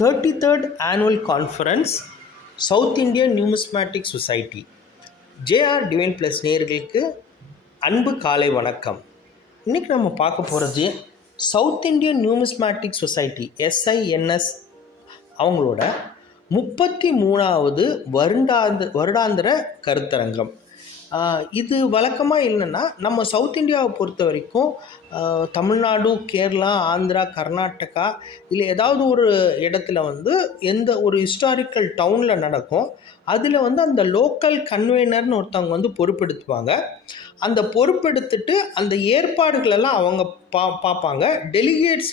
33rd Annual Conference South Indian Numismatic Society JR Divine Plus நேயர்களுக்கு அன்பு காலை வணக்கம். இன்றைக்கி நம்ம பார்க்க போகிறது சவுத் இந்தியன் நியூமிஸ்மேட்டிக் சொசைட்டி SINS அவங்களோட 33வது வருடாந்திர கருத்தரங்கம். இது வழக்கமாக என்னென்னா, நம்ம சவுத் இந்தியாவை பொறுத்த வரைக்கும் தமிழ்நாடு, கேரளா, ஆந்திரா, கர்நாடகா இல்லை ஏதாவது ஒரு இடத்துல எந்த ஒரு ஹிஸ்டாரிக்கல் டவுனில் நடக்கும். அதில் அந்த லோக்கல் கன்வீனர்னு ஒருத்தவங்க பொறுப்பெடுத்துவாங்க. அந்த பொறுப்பெடுத்துட்டு அந்த ஏற்பாடுகளெல்லாம் அவங்க பார்ப்பாங்க. டெலிகேட்ஸ்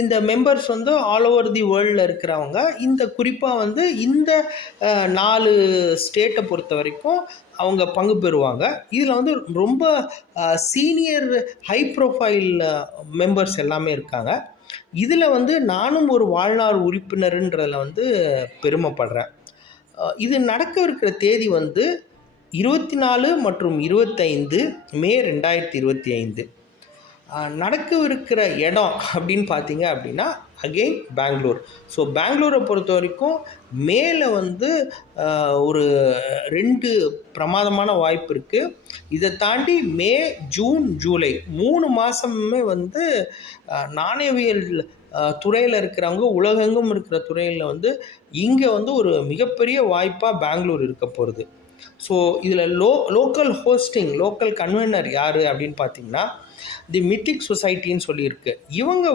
இந்த மெம்பர்ஸ் ஆல் ஓவர் தி வேர்ல்டில் இருக்கிறவங்க. இந்த குறிப்பாக இந்த 4 ஸ்டேட்டை பொறுத்த வரைக்கும் அவங்க பங்கு பெறுவாங்க. இதில் ரொம்ப சீனியர் ஹை ப்ரொஃபைல் மெம்பர்ஸ் எல்லாமே இருக்காங்க. இதில் நானும் ஒரு வாழ்நாள் உறுப்பினருன்றதில் பெருமைப்படுறேன். இது நடக்க இருக்கிற தேதி 24 மற்றும் 25 மே 2025. நடக்கவிருக்கிற இடம் அப்படின்னு பார்த்தீங்க அப்படின்னா அகெயின் பெங்களூர். ஸோ பெங்களூரை பொறுத்த வரைக்கும் மேலே ஒரு 2 பிரமாதமான வாய்ப்பு இருக்குது. இதை தாண்டி மே, ஜூன், ஜூலை 3 மாதமுமே நாணயவியல் துறையில் இருக்கிறவங்க, உலகெங்கும் இருக்கிற துறையில் இங்கே ஒரு மிகப்பெரிய வாய்ப்பாக பெங்களூர் இருக்க போகிறது. ஸோ இதில் லோக்கல் ஹோஸ்டிங், லோக்கல் கன்வீனர் யார் அப்படின்னு பார்த்தீங்கன்னா தி மித்திக் சொசைட்டின்னு சொல்லியிருக்கு. இவங்க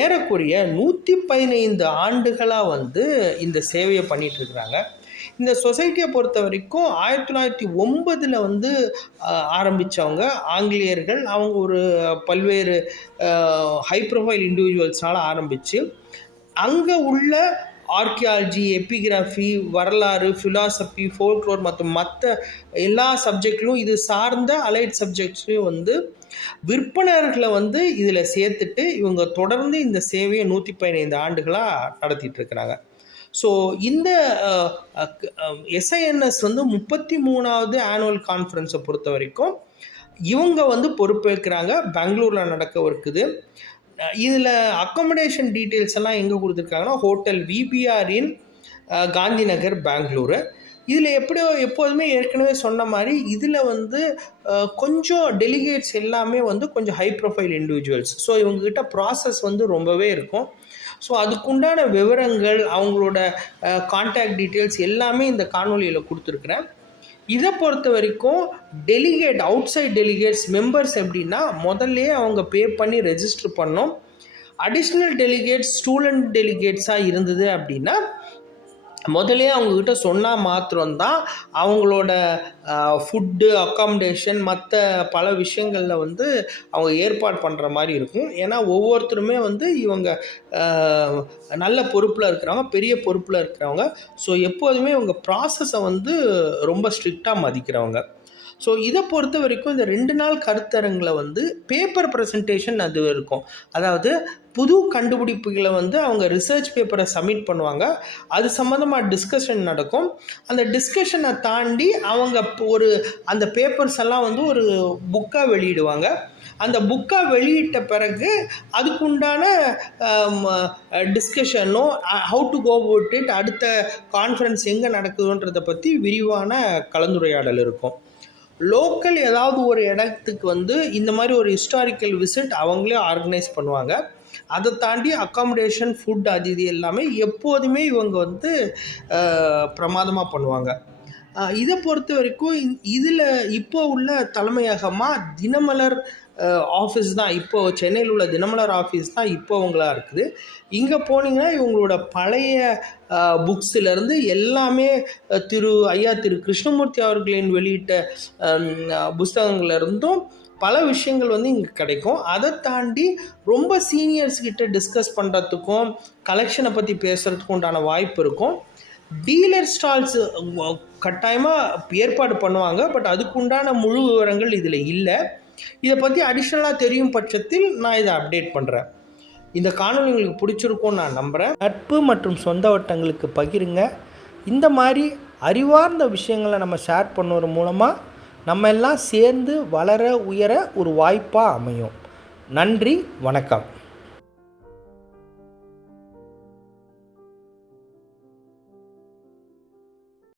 ஏறக்குறைய 115 ஆண்டுகளாக இந்த சேவையை பண்ணிகிட்ருக்குறாங்க. இந்த சொசைட்டியை பொறுத்த வரைக்கும் 1909 ஆரம்பித்தவங்க ஆங்கிலேயர்கள். அவங்க ஒரு பல்வேறு ஹை ப்ரொஃபைல் இண்டிவிஜுவல்ஸ்னால் ஆரம்பித்து அங்கே உள்ள ஆர்கியாலஜி, எபிகிராஃபி, வரலாறு, ஃபிலாசபி, ஃபோல்க்ளோர் மற்றும் மற்ற எல்லா சப்ஜெக்ட்லையும் இது சார்ந்த அலைட் சப்ஜெக்ட்ஸ்லையும் விற்பனர்களை இதில் சேர்த்துட்டு இவங்க தொடர்ந்து இந்த சேவையை 115 ஆண்டுகளாக நடத்திட்டுருக்கிறாங்க. ஸோ இந்த SINS 33வது ஆனுவல் கான்ஃபரன்ஸை பொறுத்த வரைக்கும் இவங்க பொறுப்பேற்கிறாங்க. பெங்களூரில் நடக்க இருக்குது. இதில் அக்காமடேஷன் டீட்டெயில்ஸ் எல்லாம் எங்கே கொடுத்துருக்காங்கன்னா ஹோட்டல் VBR இன் காந்தி நகர், பெங்களூரு. இதில் எப்போதுமே ஏற்கனவே சொன்ன மாதிரி இதில் கொஞ்சம் டெலிகேட்ஸ் எல்லாமே கொஞ்சம் ஹை ப்ரொஃபைல் இண்டிவிஜுவல்ஸ். ஸோ இவங்ககிட்ட ப்ராசஸ் ரொம்பவே இருக்கும். ஸோ அதுக்குண்டான விவரங்கள், அவங்களோட கான்டாக்ட் டீட்டெயில்ஸ் எல்லாமே இந்த காணொலியில் கொடுத்துருக்குறேன். இதை பொறுத்த வரைக்கும் delegate, outside delegates members எப்படின்னா முதல்ல அவங்க பே பண்ணி ரெஜிஸ்டர் பண்ணோம். அடிஷ்னல் டெலிகேட்ஸ் ஸ்டூடெண்ட் டெலிகேட்ஸாக இருந்தது அப்படின்னா முதலே அவங்கக்கிட்ட சொன்னால் மாத்திரம்தான் அவங்களோட ஃபுட்டு, அக்காமடேஷன், மற்ற பல விஷயங்களில் அவங்க ஏற்பாடு பண்ணுற மாதிரி இருக்கும். ஏன்னா ஒவ்வொருத்தருமே இவங்க நல்ல பொறுப்பில் இருக்கிறவங்க, பெரிய பொறுப்பில் இருக்கிறவங்க. ஸோ எப்போதுமே இவங்க ப்ராசஸை ரொம்ப ஸ்ட்ரிக்டாக மதிக்கிறவங்க. ஸோ இதை பொறுத்த வரைக்கும் இந்த 2 நாள் கருத்தரங்கில் பேப்பர் ப்ரெசன்டேஷன் அது இருக்கும். அதாவது புது கண்டுபிடிப்புகளை அவங்க ரிசர்ச் பேப்பரை சப்மிட் பண்ணுவாங்க. அது சம்மந்தமாக டிஸ்கஷன் நடக்கும். அந்த டிஸ்கஷனை தாண்டி அவங்க அந்த பேப்பர்ஸ் எல்லாம் ஒரு புக்காக வெளியிடுவாங்க. அந்த புக்காக வெளியிட்ட பிறகு அதுக்குண்டான டிஸ்கஷனோ, how to go about it, அடுத்த கான்ஃபரன்ஸ் எங்கே நடக்குதுன்றதை பற்றி விரிவான கலந்துரையாடல் இருக்கும். லோக்கல் ஏதாவது ஒரு இடத்துக்கு இந்த மாதிரி ஒரு ஹிஸ்டாரிக்கல் விசிட் அவங்களே ஆர்கனைஸ் பண்ணுவாங்க. அதை தாண்டி அக்காமடேஷன், ஃபுட், அது இது எல்லாமே எப்போதுமே இவங்க பிரமாதமாக பண்ணுவாங்க. இதை பொறுத்த வரைக்கும் இதில் இப்போ உள்ள தலைமையகமாக தினமலர் ஆஃபீஸ் தான், இப்போது சென்னையில் உள்ள தினமலர் ஆஃபீஸ் தான் இப்போ அவங்களாக இருக்குது. இங்கே போனீங்கன்னா இவங்களோட பழைய புக்ஸிலேருந்து எல்லாமே திரு கிருஷ்ணமூர்த்தி அவர்களின் வெளியிட்ட புஸ்தகங்கள்லேருந்தும் பல விஷயங்கள் இங்கே கிடைக்கும். அதை தாண்டி ரொம்ப சீனியர்ஸ்கிட்ட டிஸ்கஸ் பண்ணுறதுக்கும் கலெக்ஷனை பற்றி பேசுகிறதுக்கும் உண்டான வாய்ப்பு இருக்கும். டீலர் ஸ்டால்ஸ் கட்டாயமாக ஏற்பாடு பண்ணுவாங்க. பட் அதுக்குண்டான முழு விவரங்கள் இதில் இல்லை. இதை பற்றி அடிஷ்னலாக தெரியும் பட்சத்தில் நான் இதை அப்டேட் பண்ணுறேன். இந்த காணொலி உங்களுக்கு பிடிச்சிருக்கும்னு நான் நம்புகிறேன். நட்பு மற்றும் சொந்த வட்டங்களுக்கு பகிருங்க. இந்த மாதிரி அறிவார்ந்த விஷயங்களை நம்ம ஷேர் பண்ணுவது மூலமாக நம்ம எல்லாம் சேர்ந்து வளர, உயர ஒரு வாய்ப்பாக அமையும். நன்றி, வணக்கம்.